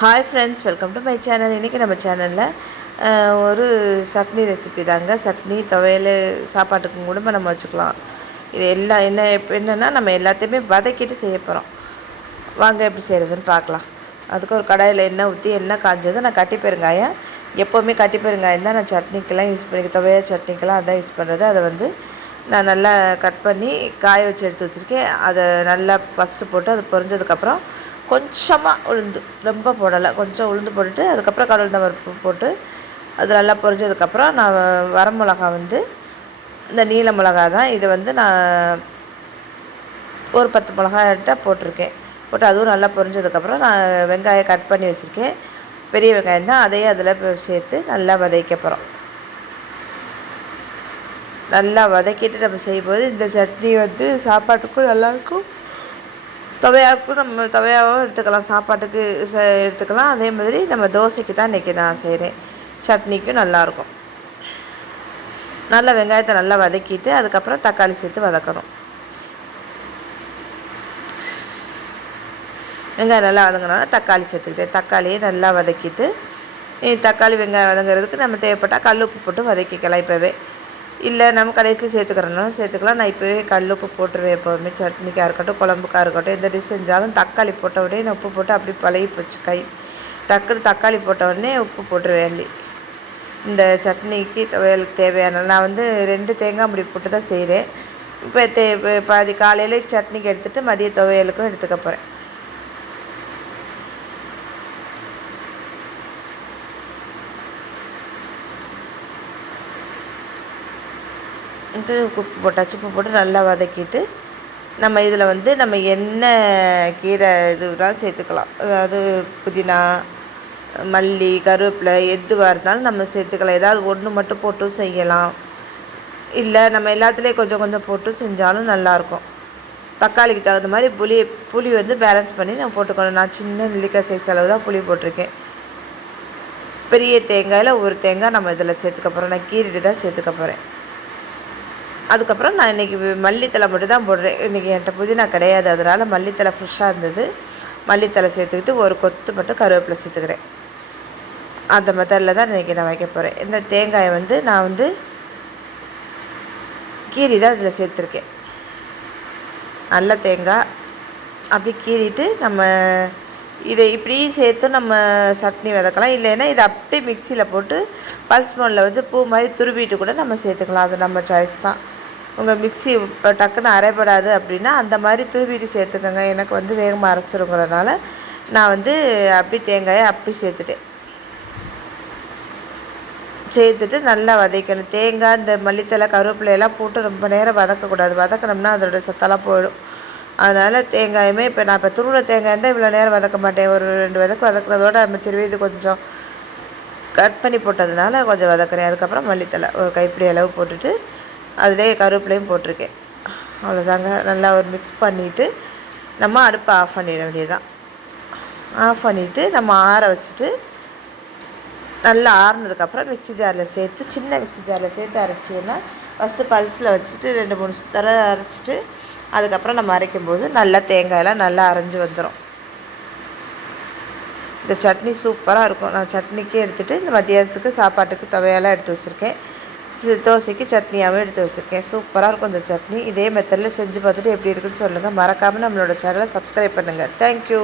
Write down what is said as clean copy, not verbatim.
Hi friends, welcome to my channel. இன்றைக்கி நம்ம சேனலில் ஒரு சட்னி ரெசிபி தாங்க. சட்னி துவையல் சாப்பாட்டுக்கும் கூட நம்ம வச்சுக்கலாம். இது எல்லாம் என்னென்னா நம்ம எல்லாத்தையுமே வதக்கிட்டு செய்ய போகிறோம். வாங்க எப்படி செய்கிறதுன்னு பார்க்கலாம். அதுக்கு ஒரு கடாயில் எண்ணெய் ஊற்றி எண்ணெய் காஞ்சது. நான் கட்டி பெருங்காயம், எப்போவுமே கட்டி பெருங்காயம் தான் நான் சட்னிக்கெல்லாம் யூஸ் பண்ணி, துவையல் சட்னிக்கெல்லாம் அதான் யூஸ் பண்ணுறது. அதை வந்து நான் நல்லா கட் பண்ணி காய வச்சு எடுத்து வச்சுருக்கேன். அதை நல்லா ஃபஸ்ட்டு போட்டு அது பொரிஞ்சதுக்கப்புறம் கொஞ்சமாக உளுந்து, ரொம்ப போடலை, கொஞ்சம் உளுந்து போட்டுட்டு அதுக்கப்புறம் கடவுள் பருப்பு போட்டு அது நல்லா பொரிஞ்சதுக்கப்புறம் நான் வரமிளகா வந்து இந்த நீல மிளகா தான். இதை வந்து நான் ஒரு 10 மிளகாய்ட்ட போட்டிருக்கேன். போட்டு அதுவும் நல்லா பொரிஞ்சதுக்கப்புறம் நான் வெங்காயம் கட் பண்ணி வச்சுருக்கேன். பெரிய வெங்காயம் தான், அதையும் அதில் சேர்த்து நல்லா வதக்க போகிறோம். நல்லா வதக்கிட்டு நம்ம செய்யும்போது இந்த சட்னி வந்து சாப்பாட்டுக்கும் நல்லாயிருக்கும், துவையாவுக்கும் நம்ம துவையாவும் எடுத்துக்கலாம், சாப்பாட்டுக்கு எடுத்துக்கலாம். அதே மாதிரி நம்ம தோசைக்கு தான் இன்றைக்கி நான் செய்கிறேன். சட்னிக்கும் நல்லாயிருக்கும். நல்லா வெங்காயத்தை நல்லா வதக்கிட்டு அதுக்கப்புறம் தக்காளி சேர்த்து வதக்கணும். வெங்காயம் நல்லா வதங்கினால தக்காளி சேர்த்துக்கிட்டேன். தக்காளியை நல்லா வதக்கிட்டு தக்காளி வெங்காயம் வதங்குறதுக்கு நம்ம தேவைப்பட்டால் கல் உப்பு போட்டு வதக்கிக்கலாம். இப்போவே இல்லை நம்ம கடைசி சேர்த்துக்கிறோம் சேர்த்துக்கலாம். நான் இப்போவே கல் உப்பு போட்டுருவேன். எப்போவுமே சட்னிக்காக இருக்கட்டும், குழம்புக்காக இருக்கட்டும், எந்த டிஷ் செஞ்சாலும் தக்காளி போட்ட உடனே நான் உப்பு போட்டு அப்படி பழகி போச்சு கை. டக்குன்னு தக்காளி போட்ட உடனே உப்பு போட்டுருவேன். இந்த சட்னிக்கு துவையலுக்கு தேவையான நான் வந்து 2 தேங்காய் முடி போட்டு தான் செய்கிறேன். இப்போ பாதி காலையில் சட்னிக்கு எடுத்துகிட்டு மதிய துவையலுக்கும் எடுத்துக்க போகிறேன். உப்பு போட்டாச்சு. உப்பு போட்டு நல்லா வதக்கிட்டு நம்ம இதில் வந்து நம்ம என்ன கீரை இதுனாலும் சேர்த்துக்கலாம். அதாவது புதினா, மல்லி, கருவேப்பிலை எதுவாக இருந்தாலும் நம்ம சேர்த்துக்கலாம். ஏதாவது ஒன்று மட்டும் போட்டும் செய்யலாம், இல்லை நம்ம எல்லாத்துலேயும் கொஞ்சம் கொஞ்சம் போட்டு செஞ்சாலும் நல்லாயிருக்கும். தக்காளிக்கு தகுந்த மாதிரி புளி வந்து பேலன்ஸ் பண்ணி நான் போட்டுக்கணும். நான் சின்ன நெல்லிக்காய் சைஸ் அளவு தான் புளி போட்டிருக்கேன். பெரிய தேங்காயில் ஒரு தேங்காய் நம்ம இதில் சேர்த்துக்க போகிறோம். நான் கீரிட்டு தான் சேர்த்துக்க போகிறேன். அதுக்கப்புறம் நான் இன்றைக்கி மல்லித்தலை மட்டும் தான் போடுறேன். இன்றைக்கி என்கிட்ட புதினா கிடையாது, அதனால் மல்லித்தலை ஃப்ரெஷ்ஷாக இருந்தது. மல்லித்தலை சேர்த்துக்கிட்டு ஒரு கொத்து மட்டும் கருவேப்பிலை சேர்த்துக்கிறேன். அந்த மெத்தடில் தான் இன்றைக்கி நான் வைக்க போகிறேன். இந்த தேங்காயை வந்து நான் வந்து கீரி தான் இதில் சேர்த்துருக்கேன். நல்ல தேங்காய் அப்படி கீறிட்டு நம்ம இதை இப்படி சேர்த்து நம்ம சட்னி வதக்கலாம். இல்லைன்னா இதை அப்படியே மிக்சியில் போட்டு பல்ஸ் மோடில் வந்து பூ மாதிரி துருவிட்டு கூட நம்ம சேர்த்துக்கலாம். அது நம்ம சாய்ஸ் தான். உங்கள் மிக்சி இப்போ டக்குன்னு அரைப்படாது அப்படின்னா அந்த மாதிரி துருவிட்டு சேர்த்துக்கோங்க. எனக்கு வந்து வேகமாக அரைச்சிருங்கிறதுனால நான் வந்து அப்படி தேங்காயை அப்படி சேர்த்துட்டு நல்லா வதக்கணும். தேங்காய், இந்த மல்லித்தலை, கருவேப்பிலையெல்லாம் போட்டு ரொம்ப நேரம் வதக்கக்கூடாது. வதக்கினோம்னா அதோடய சத்தெல்லாம் போயிடும். அதனால் தேங்காயுமே இப்போ நான் துருவின தேங்காய் இருந்தால் இவ்வளோ நேரம் வதக்க மாட்டேன். ஒரு 2 வதக்கிறதோட நம்ம திருவி இது கொஞ்சம் கட் பண்ணி போட்டதுனால கொஞ்சம் வதக்குறேன். அதுக்கப்புறம் மல்லித்தலை ஒரு கைப்பிடி அளவு போட்டுட்டு அதிலே கருவேப்பிலையும் போட்டிருக்கேன். அவ்வளோதாங்க. நல்லா ஒரு மிக்ஸ் பண்ணிவிட்டு நம்ம அடுப்பை ஆஃப் பண்ணிட வேண்டியதுதான். ஆஃப் பண்ணிவிட்டு நம்ம ஆற வச்சுட்டு நல்லா ஆறுனதுக்கப்புறம் மிக்ஸி ஜாரில் சேர்த்து, சின்ன மிக்ஸி ஜாரில் சேர்த்து அரைச்சின்னா ஃபஸ்ட்டு பல்ஸில் வச்சுட்டு 2-3 தடவை அரைச்சிட்டு அதுக்கப்புறம் நம்ம அரைக்கும்போது நல்லா தேங்காயெல்லாம் நல்லா அரைஞ்சி வந்துடும். இந்த சட்னி சூப்பராக இருக்கும். நான் சட்னிக்கே எடுத்துகிட்டு இந்த மதியானத்துக்கு சாப்பாட்டுக்கு துவையெல்லாம் எடுத்து வச்சுருக்கேன். தோசைக்கு சட்னியாகவும் எடுத்து வச்சுருக்கேன். சூப்பராக இருக்கும் இந்த சட்னி. இதே மெத்தடில் செஞ்சு பார்த்துட்டு எப்படி இருக்குன்னு சொல்லுங்கள். மறக்காமல் நம்மளோட சேனலை சப்ஸ்கிரைப் பண்ணுங்கள். தேங்க்யூ.